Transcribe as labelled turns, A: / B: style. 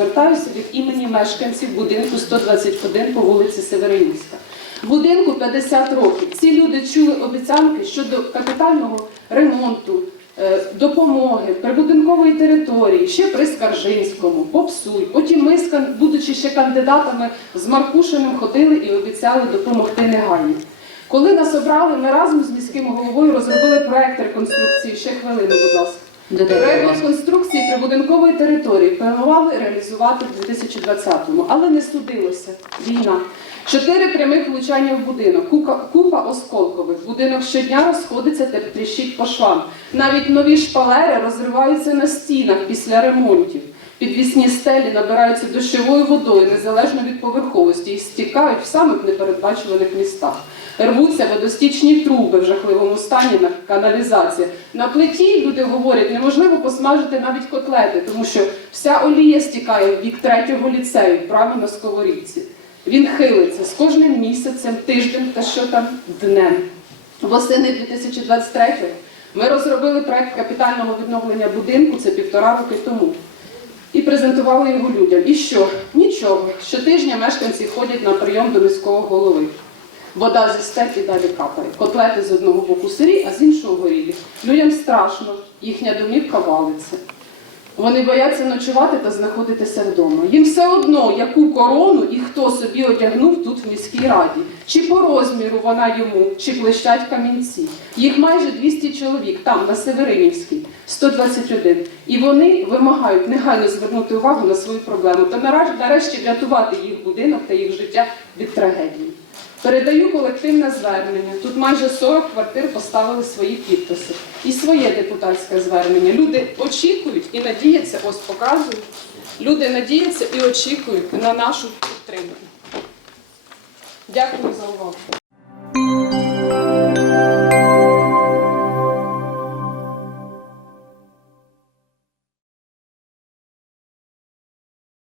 A: Звертаюся від імені мешканців будинку 121 по вулиці Северинівська. Будинку 50 років. Ці люди чули обіцянки щодо капітального ремонту, е, допомоги, прибудинкової території, ще при Скаржинському, Попсуй. Потім ми, будучи ще кандидатами з Маркушиним, ходили і обіцяли допомогти негайно. Коли нас обрали, ми разом з міським головою розробили проект реконструкції. Ще хвилину, будь ласка. Проект реконструкції прибудинкової території планували реалізувати в 2020-му, але не судилося. Війна. Чотири прямих влучання в будинок, купа, купа осколкових. Будинок щодня розходиться та тріщить по швам. Навіть нові шпалери розриваються на стінах після ремонтів. Підвісні стелі набираються дощовою водою незалежно від поверховості і стікають в самих непередбачуваних містах. Рвуться водостічні труби в жахливому стані на каналізація. На плиті люди говорять, неможливо посмажити навіть котлети, тому що вся олія стікає в бік третього ліцею, прямо на сковорідці. Він хилиться з кожним місяцем, тиждень та що там днем. Восени 2023 ми розробили проект капітального відновлення будинку це півтора роки тому. І презентували його людям. І що? Нічого. Щотижня мешканці ходять на прийом до міського голови. Вода зі стек і далі капає. Котлети з одного боку сирі, а з іншого горілі. Людям страшно, їхня домівка валиться. Вони бояться ночувати та знаходитися вдома. Їм все одно, яку корону і хто собі одягнув тут в міській раді. Чи по розміру вона йому, чи блищать камінці. Їх майже 200 чоловік там, на Северинівській, 121. І вони вимагають негайно звернути увагу на свою проблему та нарешті врятувати їх будинок та їх життя від трагедії. Передаю колективне звернення. Тут майже 40 квартир поставили свої підписи. І своє депутатське звернення. Люди очікують і надіються, ось показую. Люди надіються і очікують на нашу підтримку. Дякую за увагу.